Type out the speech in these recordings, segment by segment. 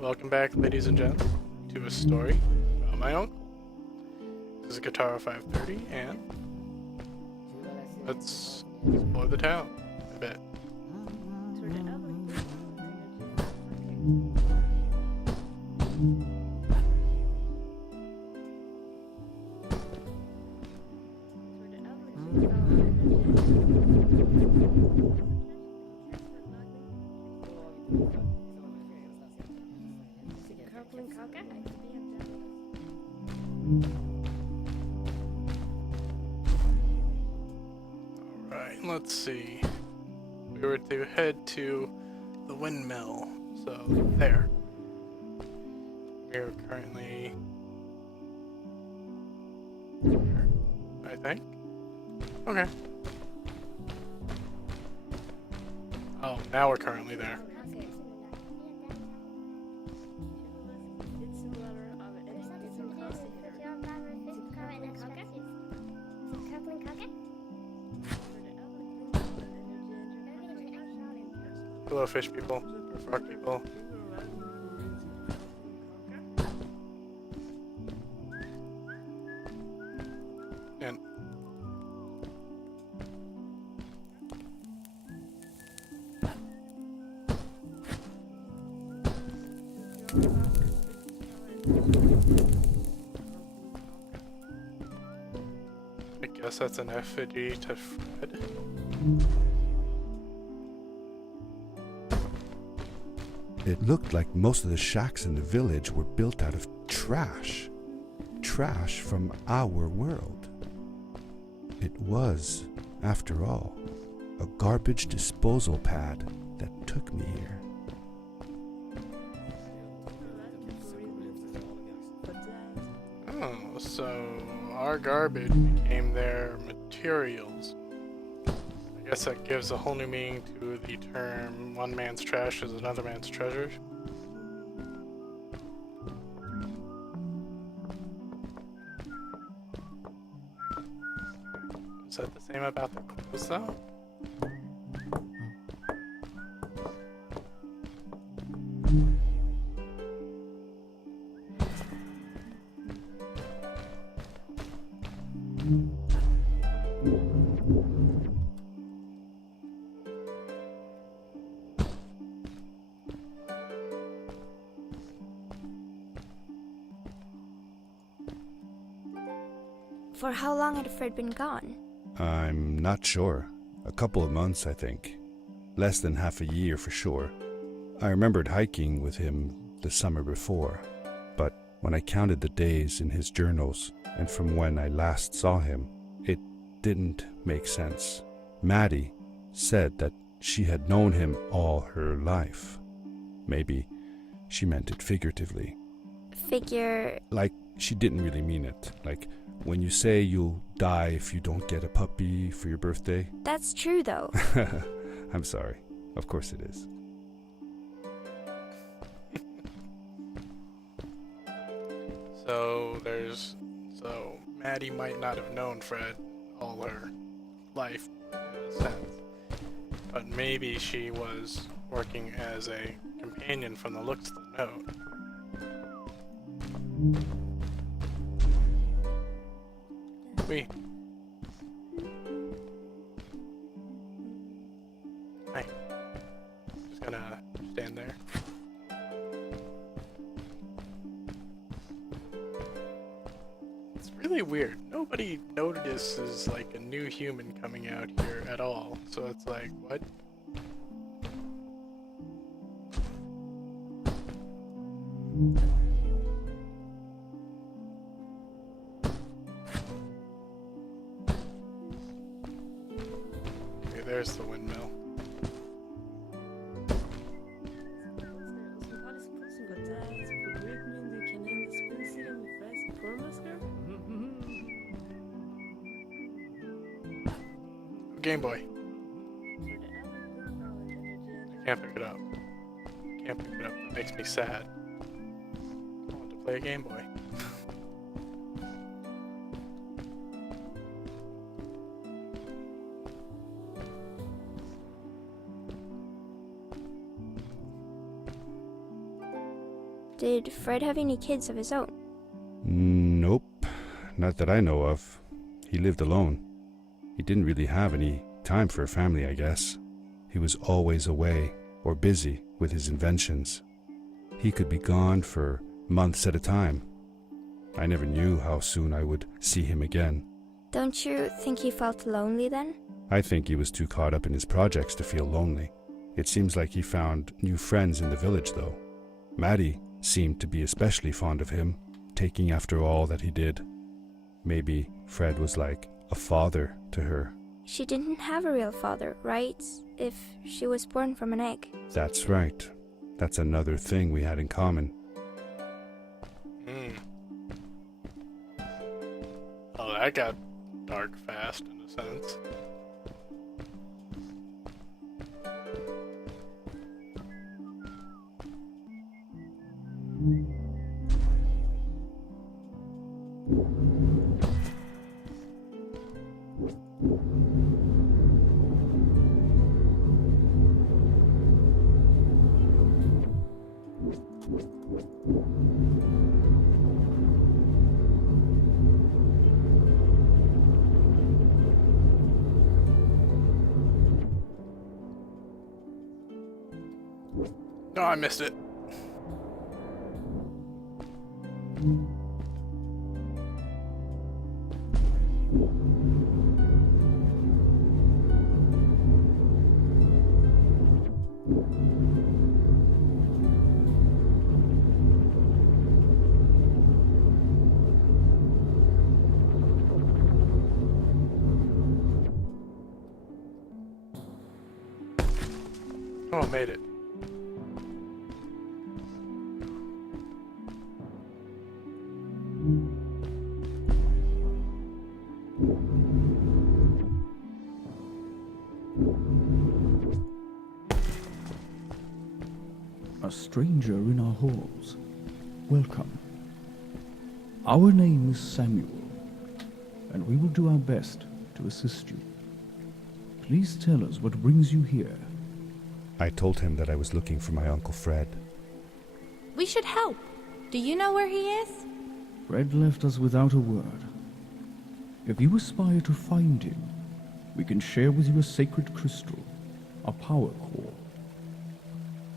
Welcome back, ladies and gents, to a story about my uncle. This is Guitar 530, and let's explore the town a bit. Alright, let's see. We were to head to the windmill, so there. We're currently here, I think. Okay. Oh, now we're currently there. Hello, fish people, or frog people. And I guess that's an effigy to Fred. It looked like most of the shacks in the village were built out of trash. Trash from our world. It was, after all, a garbage disposal pad that took me here. Oh, so our garbage became their materials. I guess that gives a whole new meaning to the term one man's trash is another man's treasure. Is that the same about the clothes though? For how long had Fred been gone? I'm not sure. A couple of months, I think. Less than half a year for sure. I remembered hiking with him the summer before, but when I counted the days in his journals and from when I last saw him, it didn't make sense. Maddie said that she had known him all her life. Maybe she meant it figuratively. Like she didn't really mean it. Like when you say you'll die if you don't get a puppy for your birthday. That's true, though. I'm sorry. Of course it is. So Maddie might not have known Fred all her life in a sense, but maybe she was working as a companion from the looks of the note. Hey. Just gonna stand there. It's really weird. Nobody notices like a new human coming out here at all. So it's like, what? There's the windmill. Game Boy. I can't pick it up. Can't pick it up. It makes me sad. I want to play a Game Boy. Did Fred have any kids of his own? Nope, not that I know of. He lived alone. He didn't really have any time for a family, I guess. He was always away or busy with his inventions. He could be gone for months at a time. I never knew how soon I would see him again. Don't you think he felt lonely then? I think he was too caught up in his projects to feel lonely. It seems like he found new friends in the village, though. Maddie seemed to be especially fond of him, taking after all that he did. Maybe Fred was like a father to her. She didn't have a real father, right? If she was born from an egg. That's right. That's another thing we had in common. Oh, that got dark fast in a sense. No, I missed it. Oh, I made it. A stranger in our halls. Welcome. Our name is Samuel, and we will do our best to assist you. Please tell us what brings you here. I told him that I was looking for my Uncle Fred. We should help. Do you know where he is? Fred left us without a word. If you aspire to find him, we can share with you a sacred crystal, a power core.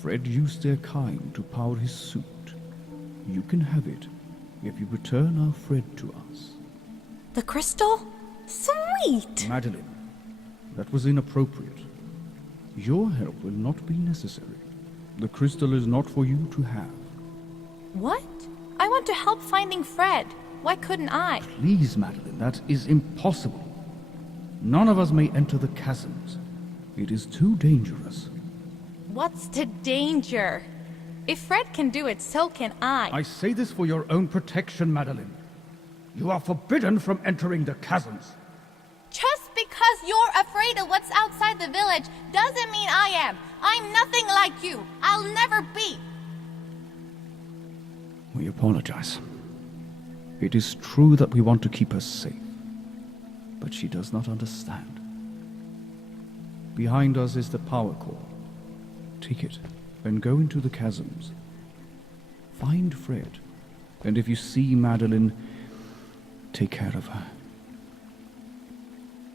Fred used their kind to power his suit. You can have it if you return our Fred to us. The crystal? Sweet! Madeline, that was inappropriate. Your help will not be necessary. The crystal is not for you to have. What? I want to help finding Fred. Why couldn't I? Please, Madeline, that is impossible. None of us may enter the chasms. It is too dangerous. What's the danger? If Fred can do it, so can I. I say this for your own protection, Madeline. You are forbidden from entering the chasms. Just because you're afraid of what's outside the village doesn't mean I am. I'm nothing like you. I'll never be. We apologize. It is true that we want to keep her safe, but she does not understand. Behind us is the power core. Take it and go into the chasms. Find Fred, and if you see Madeline, take care of her.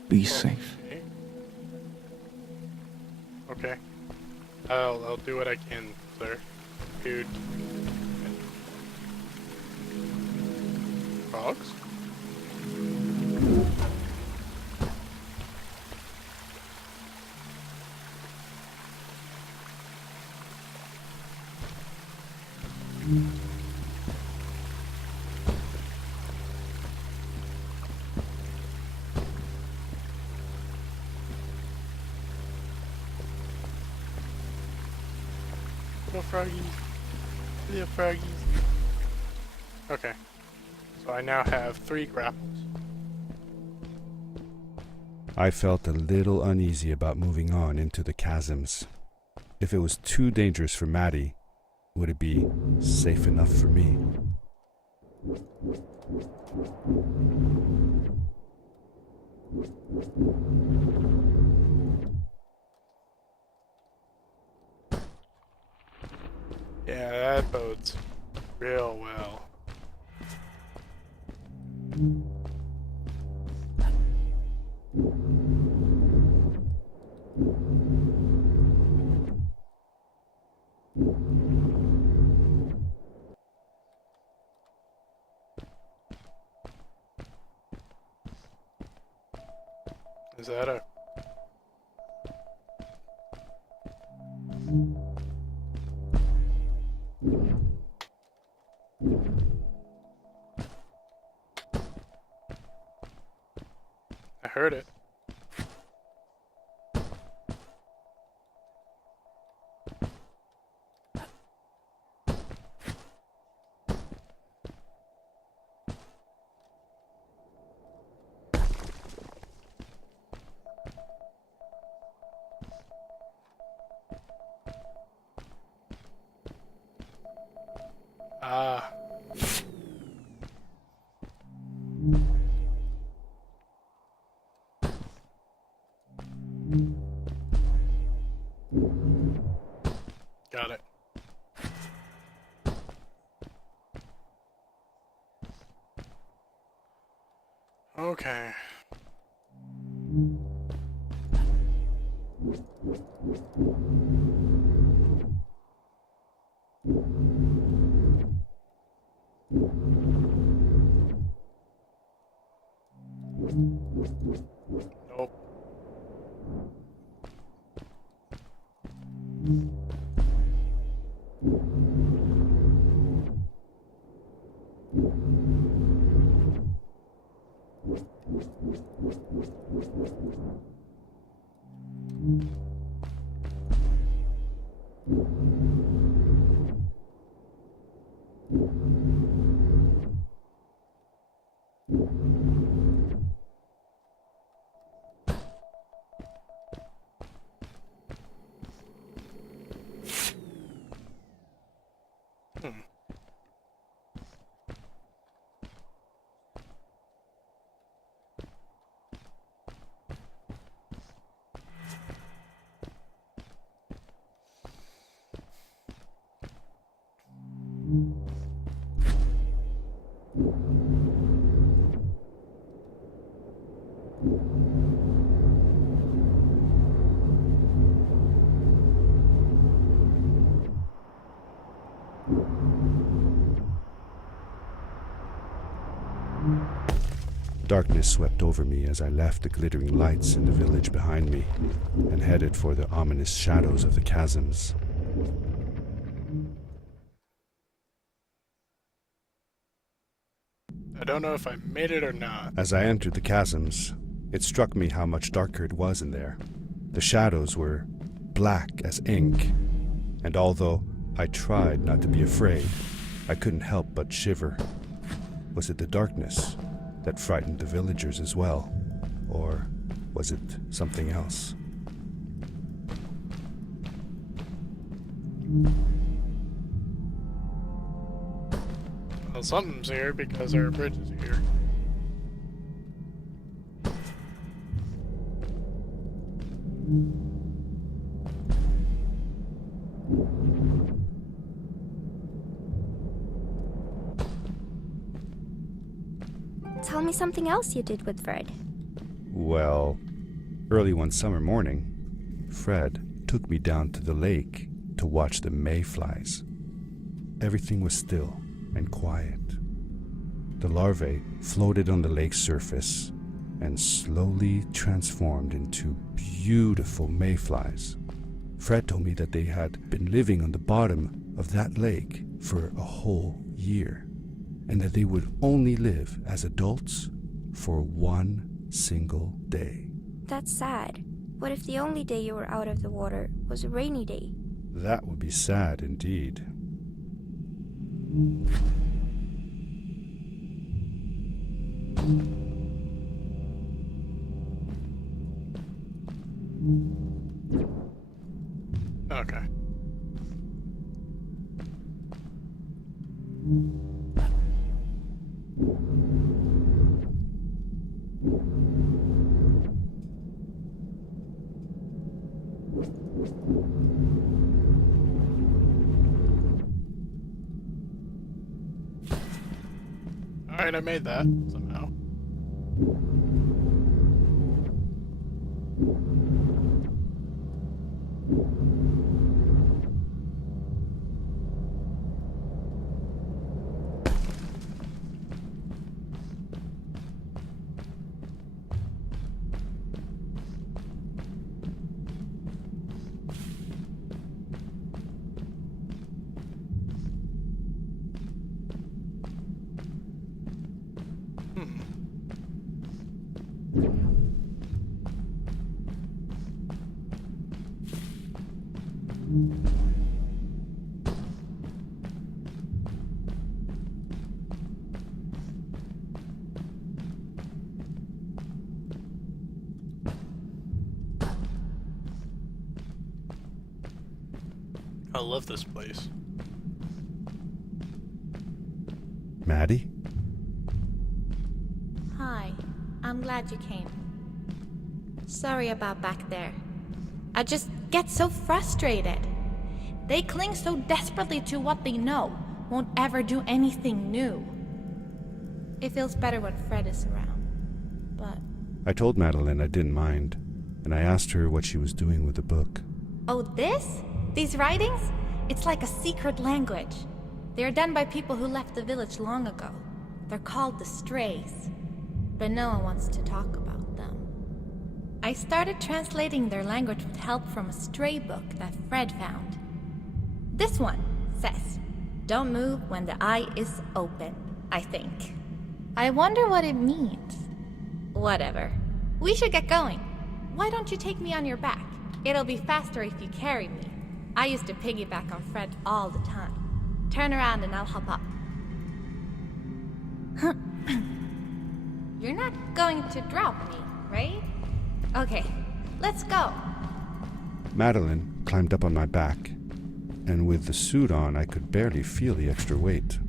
Be safe. Okay. I'll do what I can, sir. Dude. Frogs? Little froggies. Little froggies. Okay. So I now have 3 grapples. I felt a little uneasy about moving on into the chasms. If it was too dangerous for Maddie, would it be safe enough for me? Yeah, that bodes real well. Is that a... I heard it. Ah. Got it. Okay. Nope. Hmm. Darkness swept over me as I left the glittering lights in the village behind me and headed for the ominous shadows of the chasms. I don't know if I made it or not. As I entered the chasms, it struck me how much darker it was in there. The shadows were black as ink, and although I tried not to be afraid, I couldn't help but shiver. Was it the darkness that frightened the villagers as well? Or was it something else? Well, something's here because our bridge is here. Tell me something else you did with Fred. Well, early one summer morning, Fred took me down to the lake to watch the mayflies. Everything was still and quiet. The larvae floated on the lake's surface and slowly transformed into beautiful mayflies. Fred told me that they had been living on the bottom of that lake for a whole year, and that they would only live as adults for one single day. That's sad. What if the only day you were out of the water was a rainy day? That would be sad indeed. Okay. Alright, I made that somehow. I love this place. Maddie? Hi, I'm glad you came. Sorry about back there. I just get so frustrated. They cling so desperately to what they know, won't ever do anything new. It feels better when Fred is around, but... I told Madeline I didn't mind, and I asked her what she was doing with the book. Oh, this? These writings? It's like a secret language. They are done by people who left the village long ago. They're called the Strays, but no one wants to talk about them. I started translating their language with help from a stray book that Fred found. This one says, "Don't move when the eye is open," I think. I wonder what it means. Whatever. We should get going. Why don't you take me on your back? It'll be faster if you carry me. I used to piggyback on Fred all the time. Turn around and I'll hop up. You're not going to drop me, right? Okay, let's go. Madeline climbed up on my back, and with the suit on, I could barely feel the extra weight.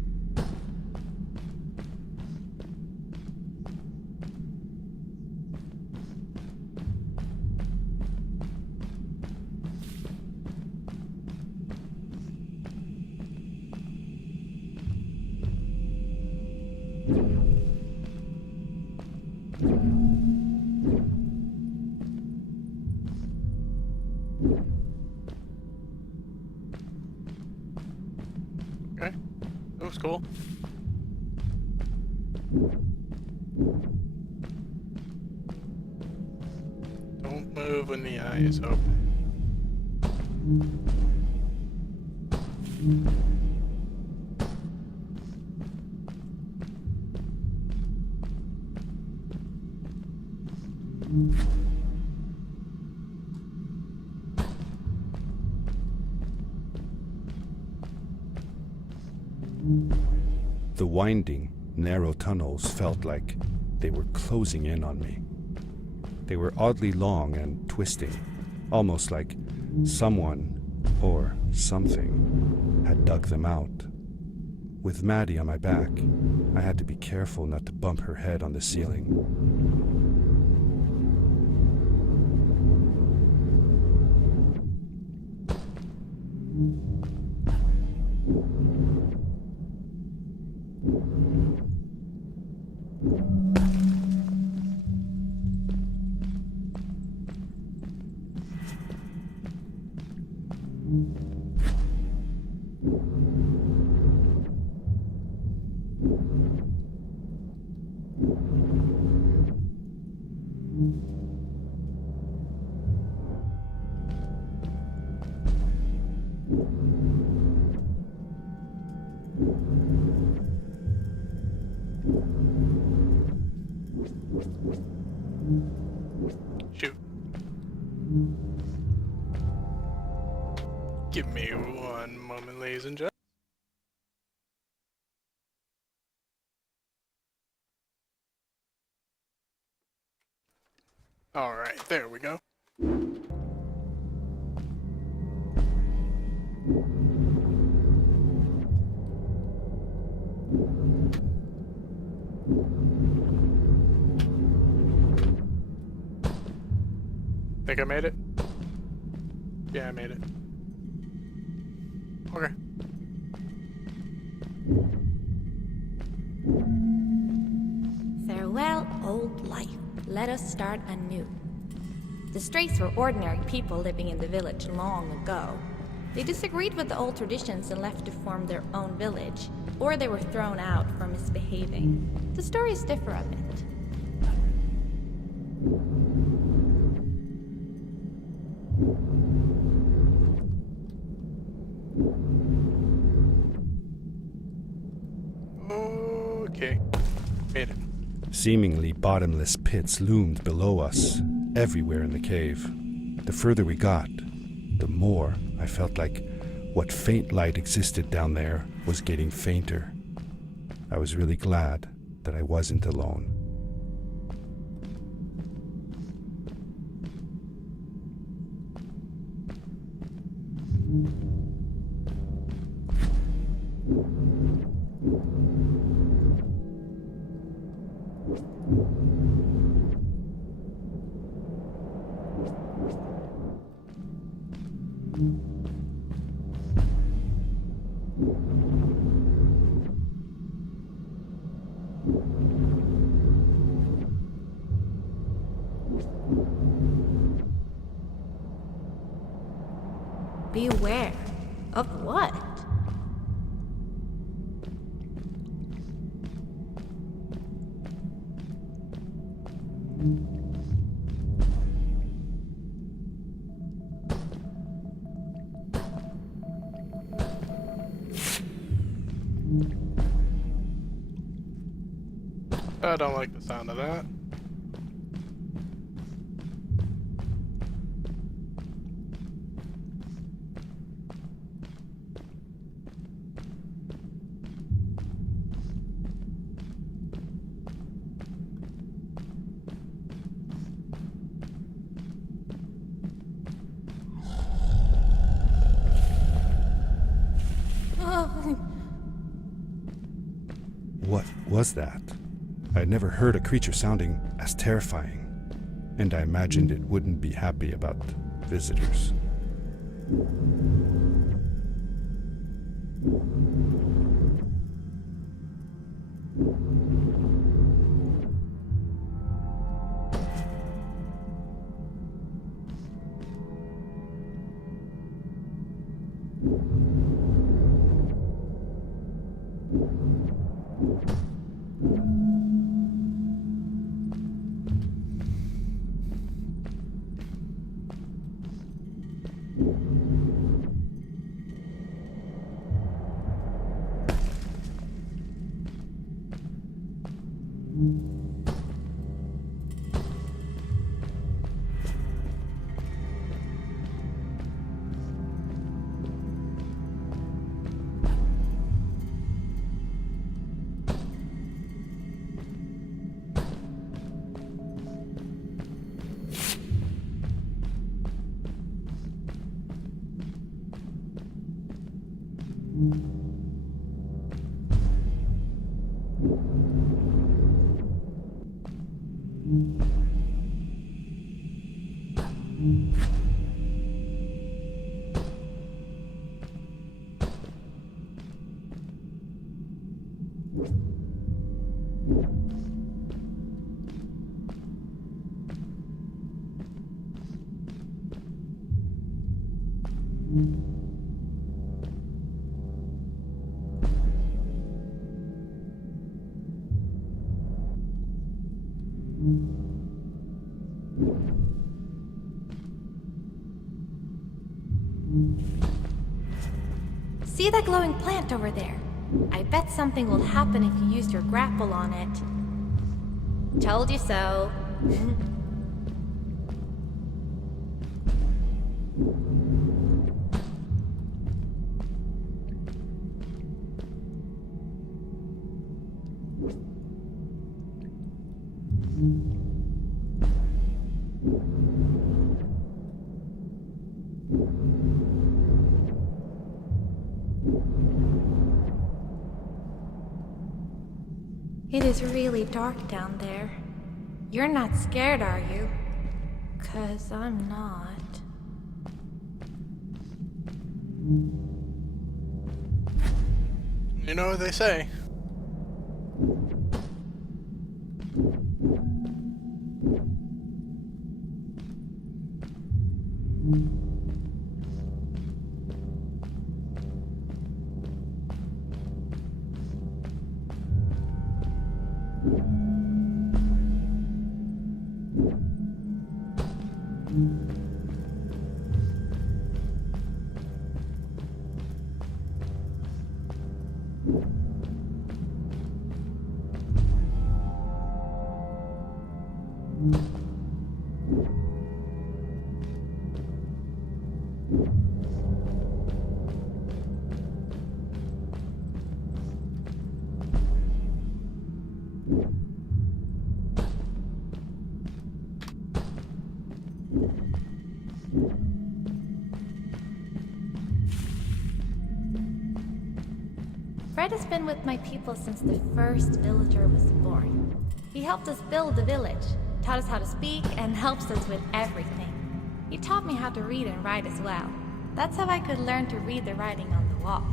Okay, that was cool. Don't move when the eye is open. The winding, narrow tunnels felt like they were closing in on me. They were oddly long and twisting, almost like someone or something had dug them out. With Maddie on my back, I had to be careful not to bump her head on the ceiling. Shoot. Give me one moment, ladies and gentlemen. Alright, there we go. Think I made it? Yeah, I made it. Okay. old life. Let us start anew. The Strays were ordinary people living in the village long ago. They disagreed with the old traditions and left to form their own village, or they were thrown out for misbehaving. The stories differ a bit. Okay. Made it. Seemingly bottomless pits loomed below us, everywhere in the cave. The further we got, the more I felt like what faint light existed down there was getting fainter. I was really glad that I wasn't alone. Beware. Of what? I don't like the sound of that. What was that? I had never heard a creature sounding as terrifying, and I imagined it wouldn't be happy about visitors. See that glowing plant over there? I bet something will happen if you use your grapple on it. Told you so. It is really dark down there. You're not scared, are you? 'Cause I'm not. You know what they say. Fred has been with my people since the first villager was born. He helped us build the village, taught us how to speak, and helps us with everything. He taught me how to read and write as well. That's how I could learn to read the writing on the walls.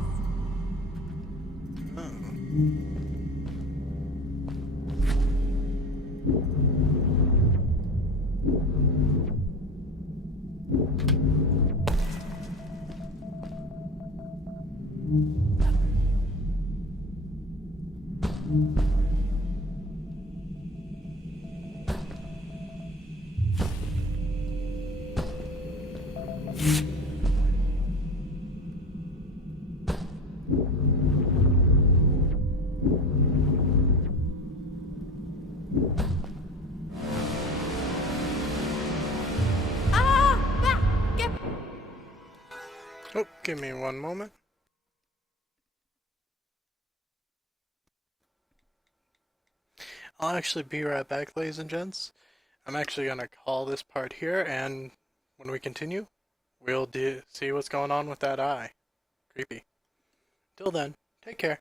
Oh, give me one moment. I'll actually be right back, ladies and gents. I'm actually gonna call this part here, and when we continue, we'll see what's going on with that eye. Creepy. Till then, take care.